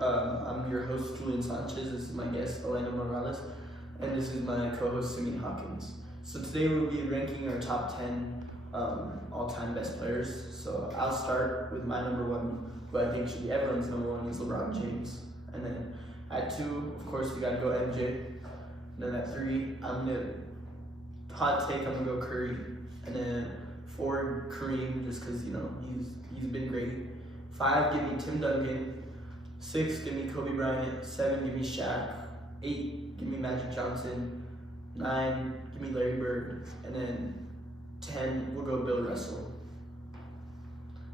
I'm your host, Julian Sanchez. This is my guest, Elena Morales, and this is my co-host, Simeon Hawkins. So today we'll be ranking our top 10 all-time best players. So I'll start with my number one, who I think should be everyone's number one, is LeBron James. And then at 2, of course, we gotta go MJ. And then at 3, I'm gonna hot take, I'm gonna go Curry. And then 4, Kareem, just because he's been great. 5, give me Tim Duncan. 6, give me Kobe Bryant. 7, give me Shaq. 8, give me Magic Johnson. 9, give me Larry Bird. And then 10, we'll go Bill Russell.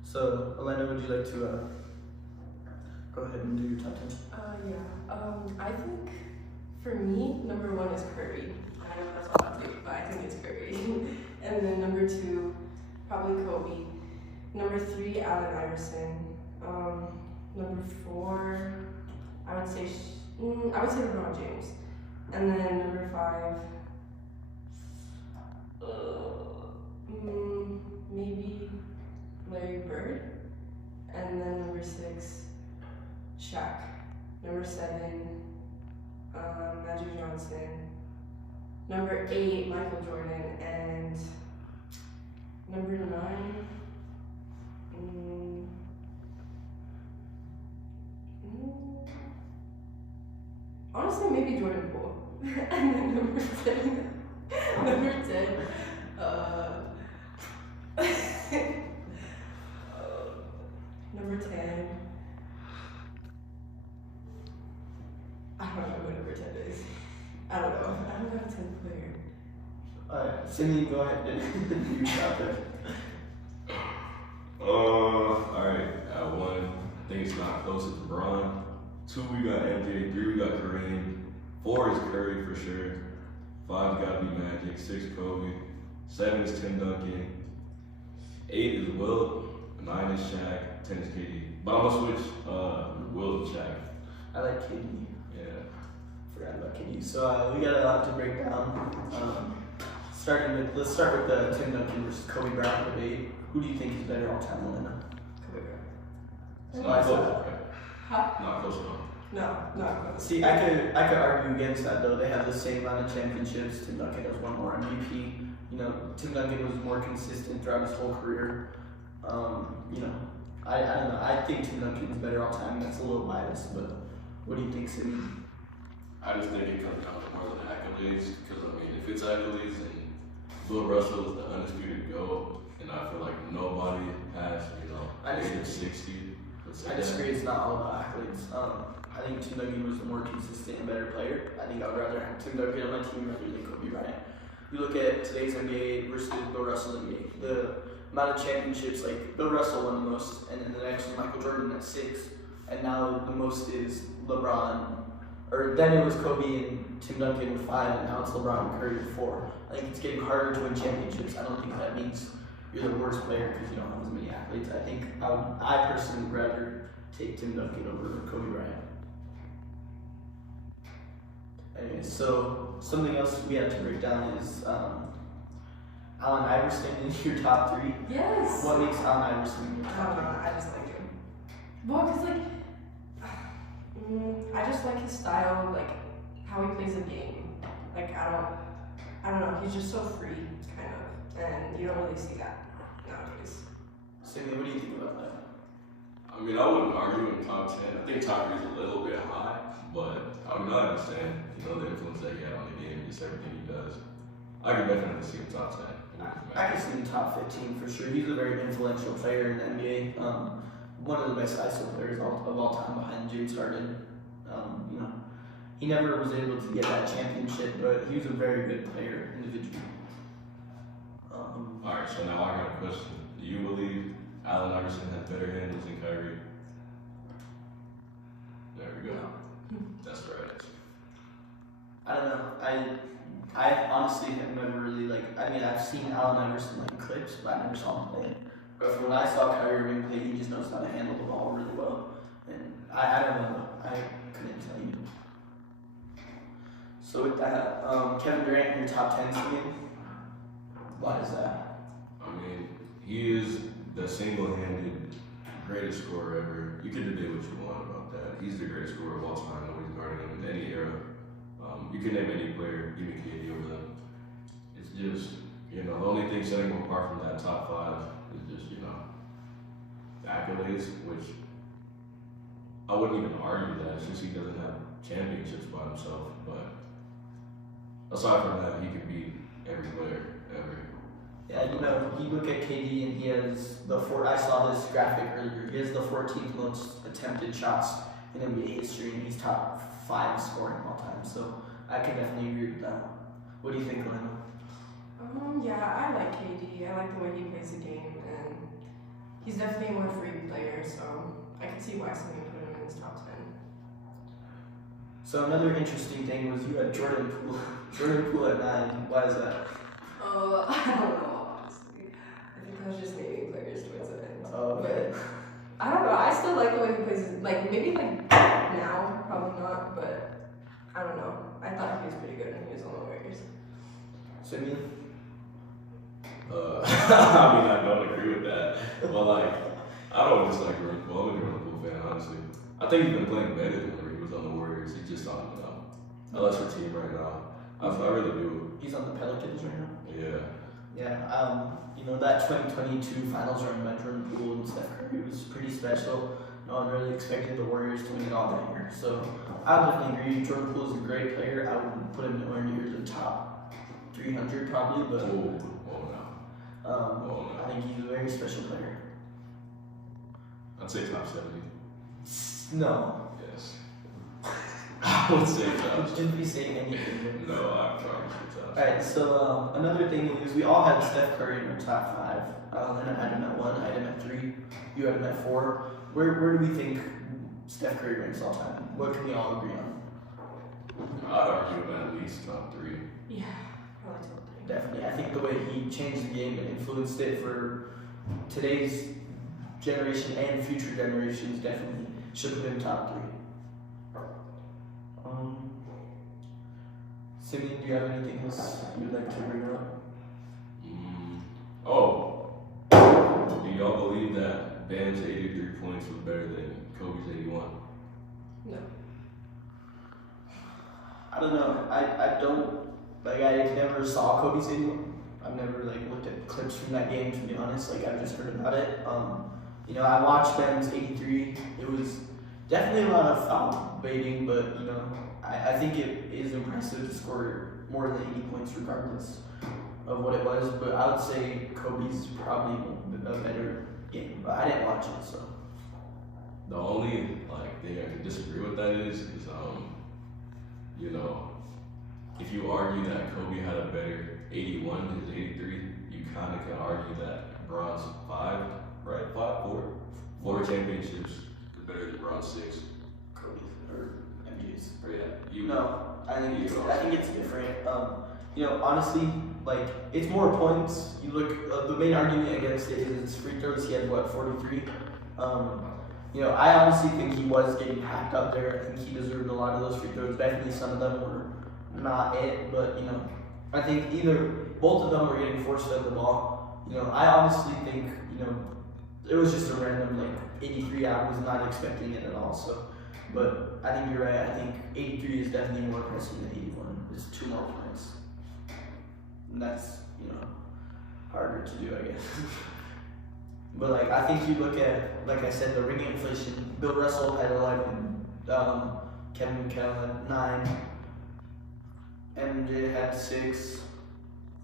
So, Elena, would you like to go ahead and do your top 10? I think for me, number 1 is Curry. I know that's a hot take, but I think it's Curry. And then number 2, probably Kobe. Number 3, Allen Iverson. Number 4, I would say LeBron James. And then number 5, maybe Larry Bird. And then number 6, Shaq. Number 7, Magic Johnson. Number 8, Michael Jordan. And number 9, honestly, maybe Jordan Poole. And then number 10, number 10, I don't know who number 10 is. I don't know. I don't have a 10th player. Alright, Cindy, go ahead and do your top 10. Alright, at 1, I think it's not close to LeBron. 2, we got MJ. 3, we got Kareem. 4 is Curry for sure. 5 gotta be Magic. 6, Kobe. 7 is Tim Duncan. 8 is Will. 9 is Shaq. 10 is KD. But I'm gonna switch Will to Shaq. I like KD. Yeah. Forgot about KD. So we got a lot to break down. Let's start with the Tim Duncan versus Kobe Bryant debate. Who do you think is better all time, Elena? Kobe Bryant. It's not close. Huh? Not close enough. No, not close. See, I could argue against that though. They have the same amount of championships. Tim Duncan has one more MVP. Tim Duncan was more consistent throughout his whole career. I don't know. I think Tim Duncan is better all time. That's a little biased, but what do you think, Sidney? I just think it comes down to more than accolades, because if it's accolades, then Bill Russell is the undisputed GOAT, and I feel like nobody has, age of 60. I disagree. It's not all about accolades. I think Tim Duncan was the more consistent and better player. I think I would rather have Tim Duncan on my team rather than Kobe Bryant. You look at today's NBA versus Bill Russell NBA. The amount of championships, like Bill Russell won the most, and then the next was Michael Jordan at 6, and now the most is LeBron. Or then it was Kobe and Tim Duncan with 5, and now it's LeBron and Curry with 4. I think it's getting harder to win championships. I don't think that means you're the worst player because you don't have as many athletes. I think I personally would rather take Tim Duncan over Kobe Bryant. Anyway, so something else we have to break down is Allen Iverson in your top 3. Yes. What makes Allen Iverson in your I top don't know. I just like him. Well, because I just like his style, like how he plays the game. Like I don't know. He's just so free, kind of, and you don't really see that nowadays. Sidney, what do you think about that? I wouldn't argue in top 10. I think top 3 is a little bit high, but I understand, the influence that he had on the game, just everything he does. I can definitely see him top 10. I can see him top 15 for sure. He's a very influential player in the NBA. One of the best ISO players of all time behind James Harden. He never was able to get that championship, but he was a very good player individually. Alright, so now I got a question. Do you believe Allen Iverson has better handles than Kyrie? There we go. No. That's the right answer. I don't know. I honestly have never really I've seen Allen Iverson in clips, but I never saw him play. But from when I saw Kyrie Irving play, he just knows how to handle the ball really well. And I don't know. I couldn't tell you. So with that, Kevin Durant in your top 10 team. Why is that? He is the single-handed greatest scorer ever. You can debate what you want about that. He's the You can name any player, give me KD over them. It's just, the only thing setting him apart from that top 5 is just, the accolades, which I wouldn't even argue that. It's just he doesn't have championships by himself. But aside from that, he can beat every player ever. Yeah, you look at KD and he has I saw this graphic earlier. He has the 14th most attempted shots in NBA history, and he's top 5 scoring all time. So I can definitely agree with that. What do you think, Elena? Yeah, I like KD. I like the way he plays the game, and he's definitely a more free player. So I can see why someone put him in his top 10. So another interesting thing was you had Jordan Poole. Jordan Poole at 9. Why is that? I don't know. Honestly, I think I was just naming players towards the end. Oh, okay. But I don't know. I still like the way he plays. Like maybe like now, probably not. But I don't know. I thought he was pretty good when he was on the Warriors. Simeon? I don't agree with that. But I don't dislike Jordan Poole. I'm a Jordan Poole fan, honestly. I think he's been playing better than when he was on the Warriors. He just on a lesser team right now. I really do. He's on the Pelicans right now? Yeah. Yeah, that 2022 finals run by Jordan Poole and Steph Curry was pretty special. No one really expected the Warriors to win it all that year. So I would definitely agree. Jordan Poole is a great player. I wouldn't put him nowhere near the top 300 probably, but I think he's a very special player. I'd say top 70. No. Yes. I would say top 70. Shouldn't be saying anything. No, I'm trying to say top 70. Alright, so another thing is we all had Steph Curry in our top 5. And I had him at 1, I had him at 3, you had him at 4. Where do we think Steph Curry ranks all time? What can we all agree on? I'd argue him at least top 3. Yeah, probably top 3. Definitely. I think the way he changed the game and influenced it for today's generation and future generations definitely should put him top 3. Simeon, do you have anything else you'd like to bring up? Do y'all believe that Bam's 83 points was better than Kobe's 81? No. I don't know. I don't, I never saw Kobe's 81. I've never looked at clips from that game, to be honest. I've just heard about it. I watched Bam's 83. It was definitely a lot of foul baiting, but I think it is impressive to score more than 80 points regardless of what it was. But I would say Kobe's probably a better game, but I didn't watch it, so. The only thing I could disagree with that is if you argue that Kobe had a better 81 than his 83, you kind of can argue that Bron's 4 championships is better than Bron's 6. Kobe's or MJ's. Or yeah, No, I think it's different. Honestly, it's more points. You look, the main argument against it is his free throws. He had 43. I honestly think he was getting hacked up there. I think he deserved a lot of those free throws. Definitely some of them were not it, but I think both of them were getting forced out of the ball. I honestly think it was just a random 83. I was not expecting it at all. So, but I think you're right. I think 83 is definitely more impressive than 81. It's 2 more points. And that's, harder to do, I guess. But, I think you look at, like I said, the ring inflation. Bill Russell had 11, Kevin McHale had 9, MJ had 6,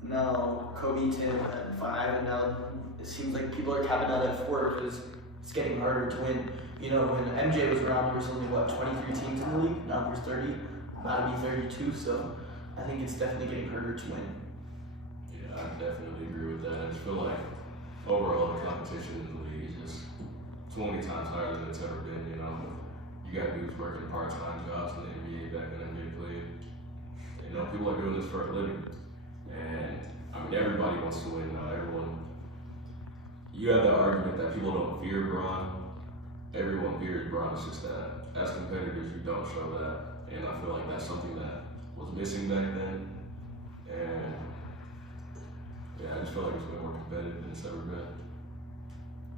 now Kobe Tim had 5, and now it seems like people are capping out at 4 because it's getting harder to win. When MJ was around, there was only, 23 teams in the league? Now there's 30, about to be 32, so I think it's definitely getting harder to win. Yeah, I definitely agree with that. I just feel like overall the competition in the league is just 20 times higher than it's ever been. You got dudes working part-time jobs in the NBA back when NBA played. People are doing this for a living. And everybody wants to win now. You have the argument that people don't fear Bron. Everyone fears Bron. It's just that as competitors, you don't show that. And I feel like that's something that was missing back then. And I just feel like it's way more competitive than it's ever been.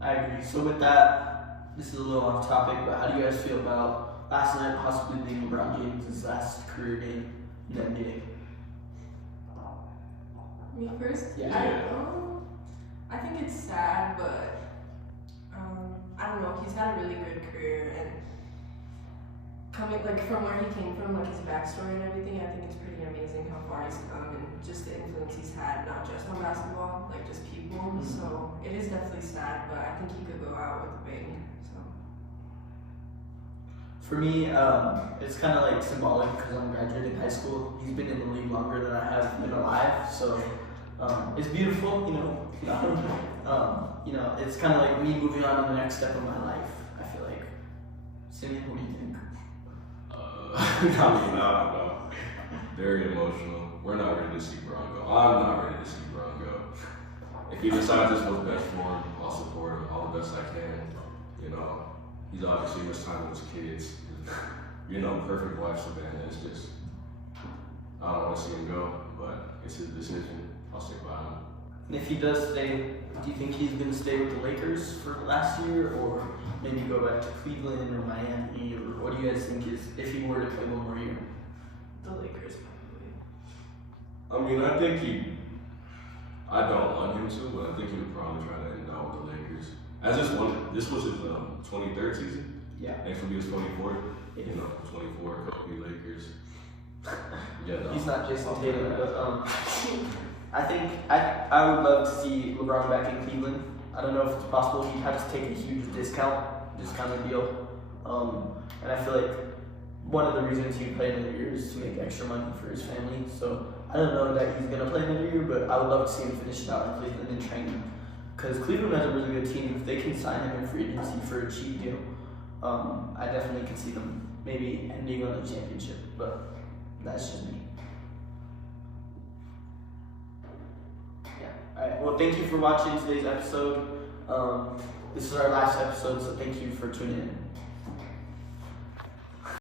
I agree. So with that, this is a little off topic, but how do you guys feel about last night possibly being LeBron James' last career game in the NBA? Me first? Yeah. I think it's sad, but I don't know. He's had a really good career, and coming from where he came from, his backstory and everything, I think it's pretty amazing how far he's come and just the influence he's had, not just on basketball, just people. Mm-hmm. So it is definitely sad, but I think he could go out with a bang. So. For me, it's kind of symbolic because I'm graduating high school. He's been in the league longer than I have been alive, so it's beautiful, it's kind of like me moving on to the next step of my life. I feel like. Simeon, what do you think? No. Very emotional. We're not ready to see Bron go. I'm not ready to see Bron go. If he decides this was best for him, I'll support him all the best I can. He's obviously much time with his kids. Perfect wife Savannah. It's just, I don't want to see him go, but it's his decision. I'll stick by him. And if he does stay, do you think he's going to stay with the Lakers for last year, or maybe go back to Cleveland or Miami, or what do you guys think is if he were to play one more year? The Lakers, probably. I don't want him to, but I think he would probably try to end out with the Lakers. This was his 23rd season. Yeah. Next will be his 24th. 24 Kobe Lakers. Yeah, no. He's not Jason Tatum, but I think I would love to see LeBron back in Cleveland. I don't know if it's possible. He'd have to take a huge discount deal. And I feel like one of the reasons he'd play another year is to make extra money for his family. So I don't know that he's gonna play another year, but I would love to see him finish it out in Cleveland and training. Because Cleveland has a really good team. If they can sign him in free agency for a cheap deal, I definitely can see them maybe ending on a championship. But that's just me. Alright, well, thank you for watching today's episode. This is our last episode, so thank you for tuning in.